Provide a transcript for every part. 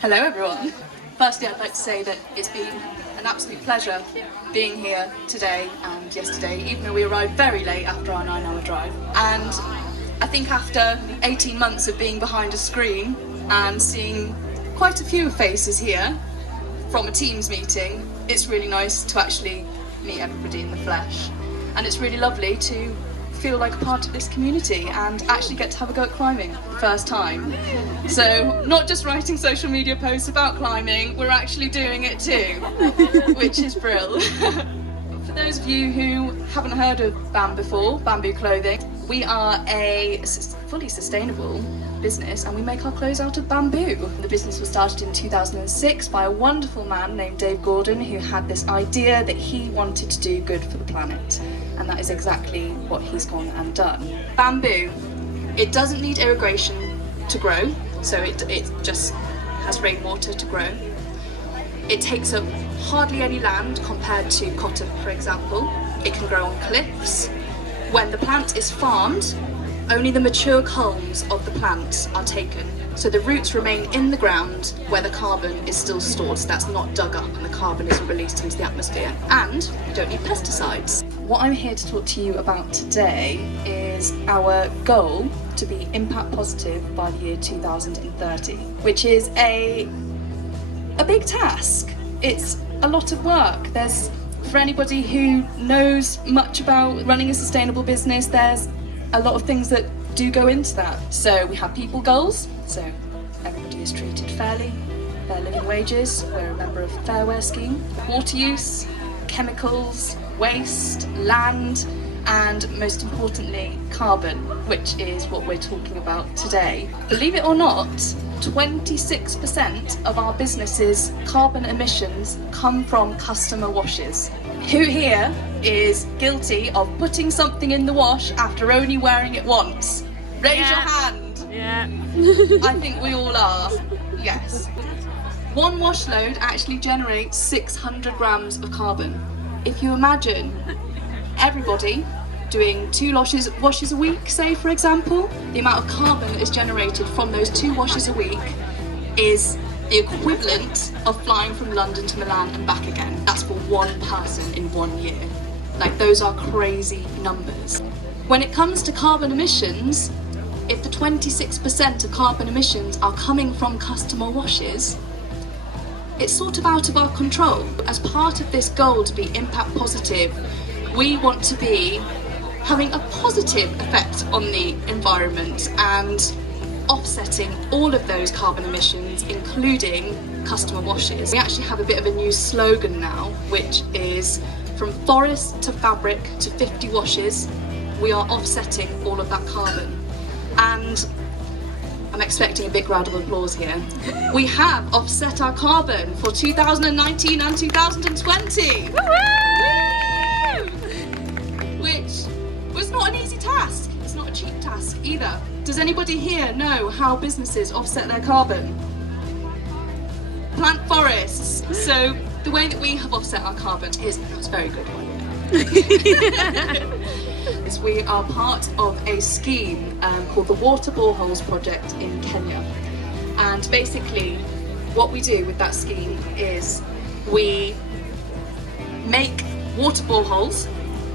Hello everyone. Firstly, I'd like to say that it's been an absolute pleasure being here today and yesterday, even though we arrived very late after our 9-hour drive. And I think after 18 months of being behind a screen and seeing quite a few faces here from a Teams meeting, it's really nice to actually meet everybody in the flesh. And it's really lovely to feel like a part of this community and actually get to have a go at climbing for the first time. So not just writing social media posts about climbing, we're actually doing it too, which is brill. For those of you who haven't heard of BAM before, Bamboo Clothing, we are a fully sustainable business and we make our clothes out of bamboo. The business was started in 2006 by a wonderful man named Dave Gordon, who had this idea that he wanted to do good for the planet, and that is exactly what he's gone and done. Bamboo, it doesn't need irrigation to grow, so it just has rainwater to grow. It takes up hardly any land compared to cotton, for example. It can grow on cliffs. When the plant is farmed, only the mature culms of the plant are taken. So the roots remain in the ground where the carbon is still stored, so that's not dug up and the carbon isn't released into the atmosphere. And you don't need pesticides. What I'm here to talk to you about today is our goal to be impact positive by the year 2030, which is a big task. It's a lot of work. For anybody who knows much about running a sustainable business, there's a lot of things that do go into that. So we have people goals, so everybody is treated fairly, fair living wages, we're a member of Fair Wear scheme, water use, chemicals, waste, land, and most importantly, carbon, which is what we're talking about today. Believe it or not, 26% of our business's carbon emissions come from customer washes. Who here is guilty of putting something in the wash after only wearing it once? Raise your hand. Yeah. I think we all are. Yes. One wash load actually generates 600 grams of carbon. If you imagine everybody doing 2 washes a week, say for example, the amount of carbon that is generated from those 2 washes a week is the equivalent of flying from London to Milan and back again. That's for one person in 1 year. Like, those are crazy numbers. When it comes to carbon emissions, if the 26% of carbon emissions are coming from customer washes, it's sort of out of our control. As part of this goal to be impact positive, we want to be having a positive effect on the environment and offsetting all of those carbon emissions, including customer washes. We actually have a bit of a new slogan now, which is from forest to fabric to 50 washes, we are offsetting all of that carbon. And I'm expecting a big round of applause here. We have offset our carbon for 2019 and 2020. Which was not an easy task. It's not a cheap task either. Does anybody here know how businesses offset their carbon? Plant forests. So the way that we have offset our carbon is very good one. Is we are part of a scheme called the Water Boreholes Project in Kenya. And basically what we do with that scheme is we make water boreholes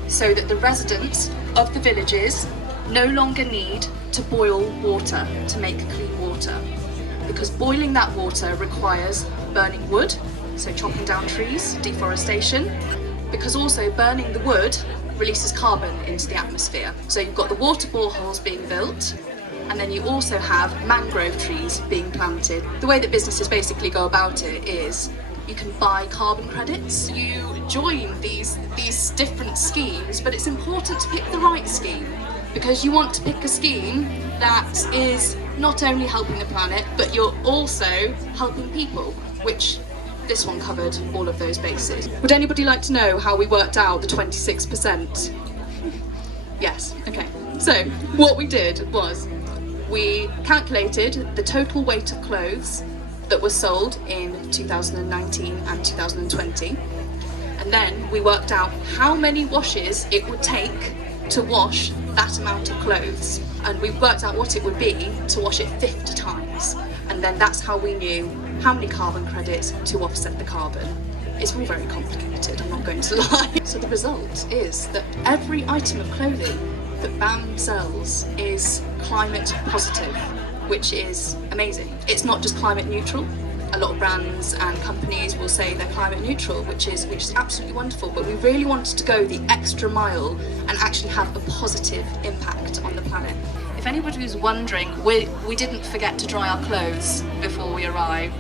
so that the residents of the villages no longer need to boil water to make clean water, because boiling that water requires burning wood, so chopping down trees, deforestation, because also burning the wood releases carbon into the atmosphere. So you've got the water boreholes being built, and then you also have mangrove trees being planted. The way that businesses basically go about it is you can buy carbon credits. You join these different schemes, but it's important to pick the right scheme, because you want to pick a scheme that is not only helping the planet, but you're also helping people, which this one covered all of those bases. Would anybody like to know how we worked out the 26%? Yes, okay. So what we did was we calculated the total weight of clothes that were sold in 2019 and 2020, and then we worked out how many washes it would take to wash that amount of clothes, and we worked out what it would be to wash it 50 times. and then that's how we knew how many carbon credits to offset the carbon. It's all very complicated, I'm not going to lie. So the result is that every item of clothing that BAM sells is climate positive, which is amazing. It's not just climate neutral. A lot of brands and companies will say they're climate neutral, which is absolutely wonderful, but we really wanted to go the extra mile and actually have a positive impact on the planet. If anybody was wondering, we didn't forget to dry our clothes before we arrived.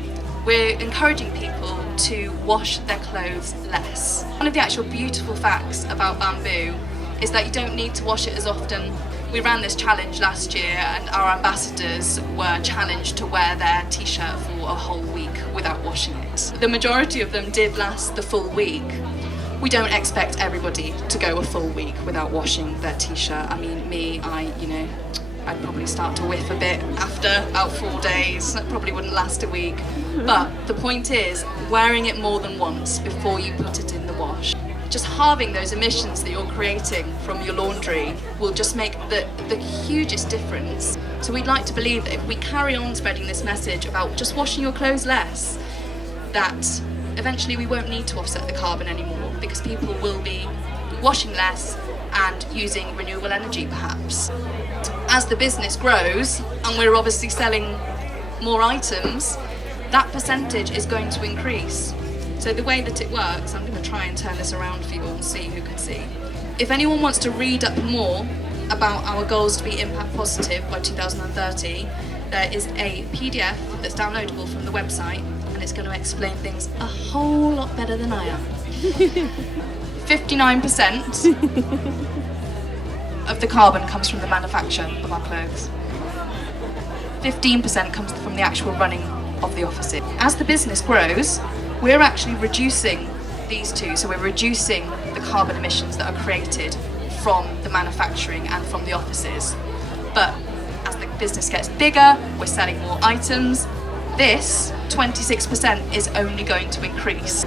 We're encouraging people to wash their clothes less. One of the actual beautiful facts about Bamboo is that you don't need to wash it as often. We ran this challenge last year and our ambassadors were challenged to wear their t-shirt for a whole week without washing it. The majority of them did last the full week. We don't expect everybody to go a full week without washing their t-shirt. I mean, me, I'd probably start to whiff a bit after about 4 days. That probably wouldn't last a week. But the point is, wearing it more than once before you put it in the wash. Just halving those emissions that you're creating from your laundry will just make the hugest difference. So we'd like to believe that if we carry on spreading this message about just washing your clothes less, that eventually we won't need to offset the carbon anymore, because people will be washing less and using renewable energy perhaps. As the business grows, and we're obviously selling more items, that percentage is going to increase. So the way that it works, I'm going to try and turn this around for you all and see who can see. If anyone wants to read up more about our goals to be impact positive by 2030, there is a PDF that's downloadable from the website, and it's going to explain things a whole lot better than I am. 59% of the carbon comes from the manufacture of our clothes. 15% comes from the actual running of the offices. As the business grows, we're actually reducing these two, so we're reducing the carbon emissions that are created from the manufacturing and from the offices. But as the business gets bigger, we're selling more items. This 26% is only going to increase.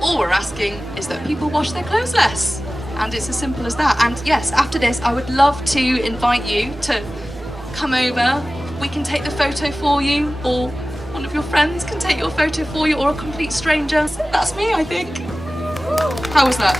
All we're asking is that people wash their clothes less. And it's as simple as that. And yes, after this, I would love to invite you to come over. We can take the photo for you, or one of your friends can take your photo for you, or a complete stranger. That's me, I think. How was that?